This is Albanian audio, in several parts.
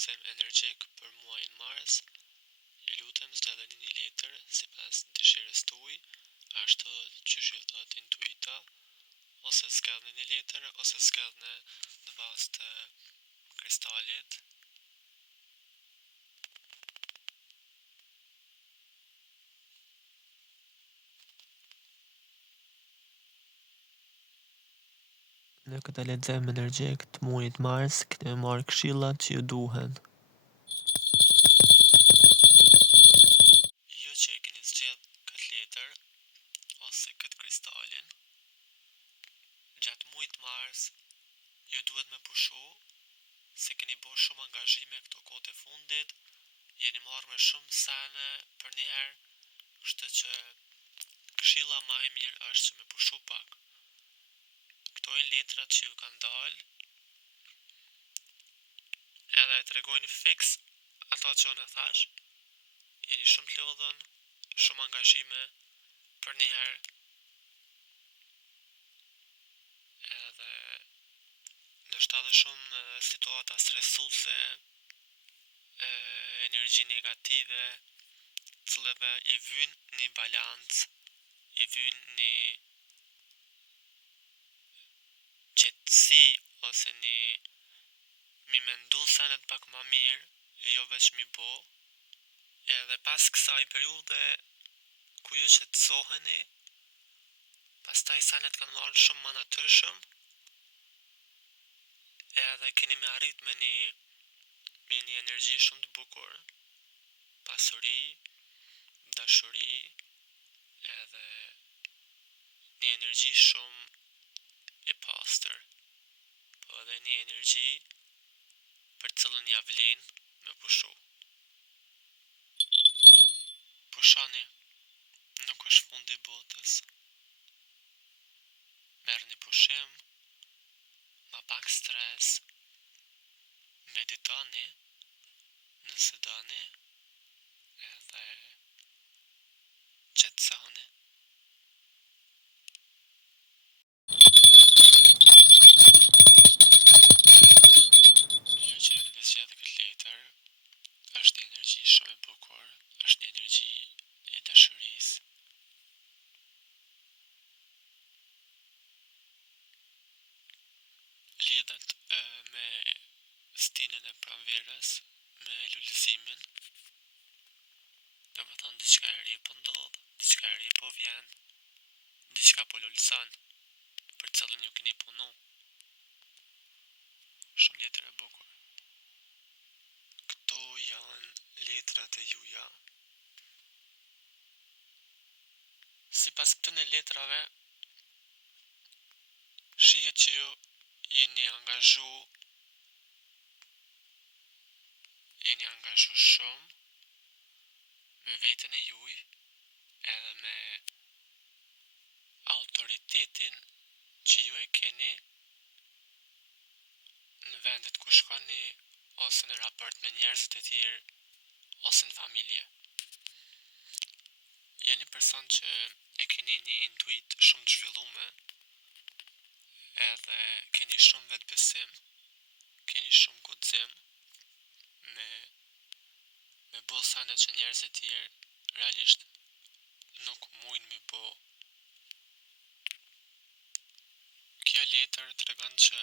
udhëzim energjik për muajin mars. Ju lutem zgjidhni një letër sipas dëshirës tuaj, ashtu siç ju thot intuita, ose zgjidhni një letër ose zgjidhni në bazë të kristalit. Në këtë lexim energjik të muajit mars, keni marrë këshillat që ju duhen. Ju që e keni zgjedh këtë letër ose këtë kristalin, gjatë muajit mars, ju duhet me pushu se keni bërë shumë angazhime këto kohët e fundit, jeni marrë me shumë sene për njëherë, kështu që këshilla më e mirë është që me pushu pak. Këto janë letrat që ju kanë dalë, edhe tregojnë fiks ato që unë thash. Jeni shumë të lodhën, shumë angazhime për njëherë, edhe ndoshta edhe shumë situata stresuese, energji negative, cilëve i vyn një balancë, i vyn një qetësi ose një mi mendu senet pak ma mirë e jo veç mi bo, edhe pas kësaj periudhe ku ju qetësoheni, pastaj senet kanë marrë shumë ma natyrshëm, edhe keni me arrit me një energji shumë të bukur, pasuri, dashuri, edhe një energji shumë e pastër, po edhe një energji për cilën ja vlen me pushu. Pushoni, nuk është fundi i botës. Merrni pushim, ma pak stres, meditoni, nëse doni, edhe qetësoni. Ju që e keni zgjedhë këtë letër, është një energji shumë e bukur, është një energji e dashurisë. Lidhet me stinën e pranverës, me lulëzimin. Do me thonë diçka e re po ndodh, diçka e re po vjen, diçka po lulëson, për cilën ju keni punu. Shumë letër e bukur. Këto janë letrat e juja. Sipas këtyne letrave, shihet që ju jeni angazhu shumë me veten e juj, edhe me autoritetin që ju e keni në vendet ku shkoni, ose në raport me njerëzit e tjerë, ose në familje. Jeni person që e keni një intuit shumë të zhvillume, edhe keni shumë vetbesim, keni shumë guxim, me bo sane që njerëzit e tjerë realisht nuk mujnë mi bo. Kjo letër tregon që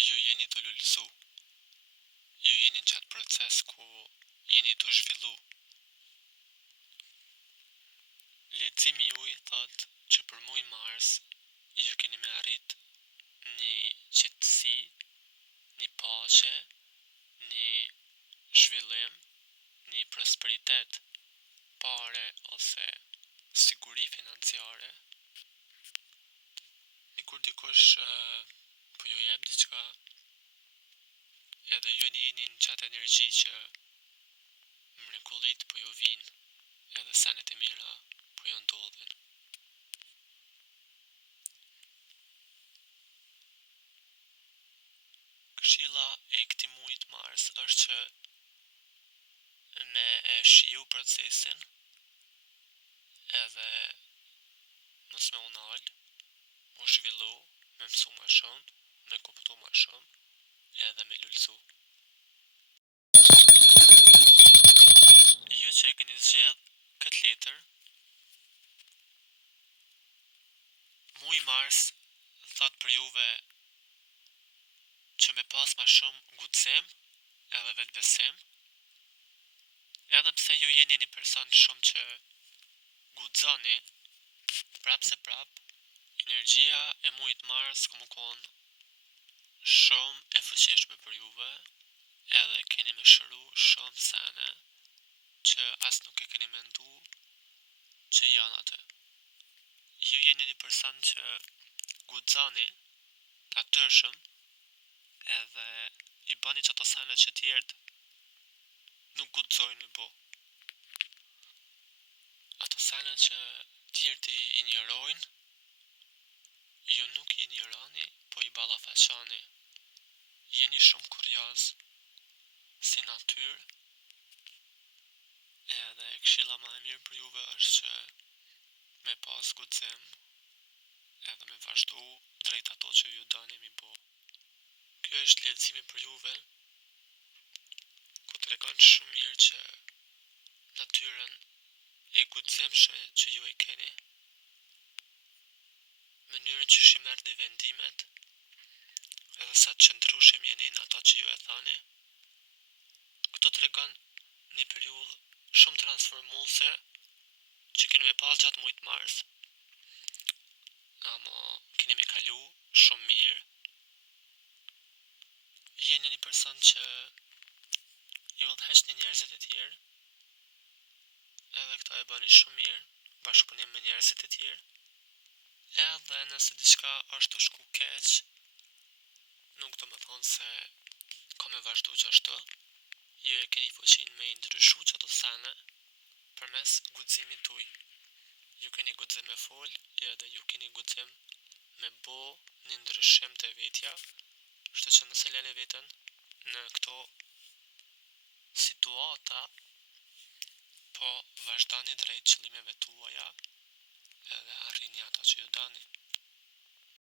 ju jeni të lulësu, ju jeni në qatë proces ku jeni të zhvillu. Leximi juj thot që për muaj mars ju keni me arrit një qetësi, një paqe, një zhvillim, një prosperitet, pare ose siguri financiare. Kur dikush po ju jep diçka, edhe ju jeni në qatë energji që mrekullit po ju vinë, edhe senet e mira po ju ndodhin. Këshilla e këtij muajit mars është që me e shiju procesin, edhe mos me unal, mu zhvillu, me mësu ma shumë, me kuptu ma shumë, edhe me lulësu. që e keni zgjedh këtë letër, muji Mars thot për juve që me pas ma shumë guxim edhe vetbesim, edhe pse ju jeni një person shumë që guxoni, prap se prap, energjia e mujit Mars ka më konë shumë e fuqishme për juve, edhe keni me shëru shumë sene që as nuk e keni mendu që janë atë. Ju jeni një person që guxoni, natyrshëm, edhe i bani që ato sene që tjerët nuk guxojnë me bo. Ato sene që tjerët i injorojnë, ju nuk i injoroni, po i ballafaqoni. Jeni shumë kurioz si natyrë, edhe këshilla ma e mirë për juve është që me pas guxim edhe me vazhdu drejt ato që ju doni mi bo. Kjo është lehtësimi për juve, ku tregon shumë mirë që natyrën e guximshme që ju e keni, mënyrën që shi merrni vendimet, edhe sa të qëndrueshëm jeni në ato që ju e thani. Këto tregon një periudhë shumë transformuese që keni me pas gjatë mujt Mars, ama keni me kalu shumë mirë. Jeni një person që i udhëheqni njerëzit e tjerë, edhe këta e bani shumë mirë, bashkëpunim me njerëzit e tjerë, edhe nëse diçka është të shku keq, nuk do me thonë se ka me vazhdu që ashtu, ju e keni fuqin me i ndryshu që të sene përmes guximit tuj. Ju keni guxim me fol, edhe ju keni guxim me bo një ndryshim të vetja, kështu që nëse leni veten në këto situata, po vazhdoni drejt qëllimeve tuaja edhe arrini ato që ju dani.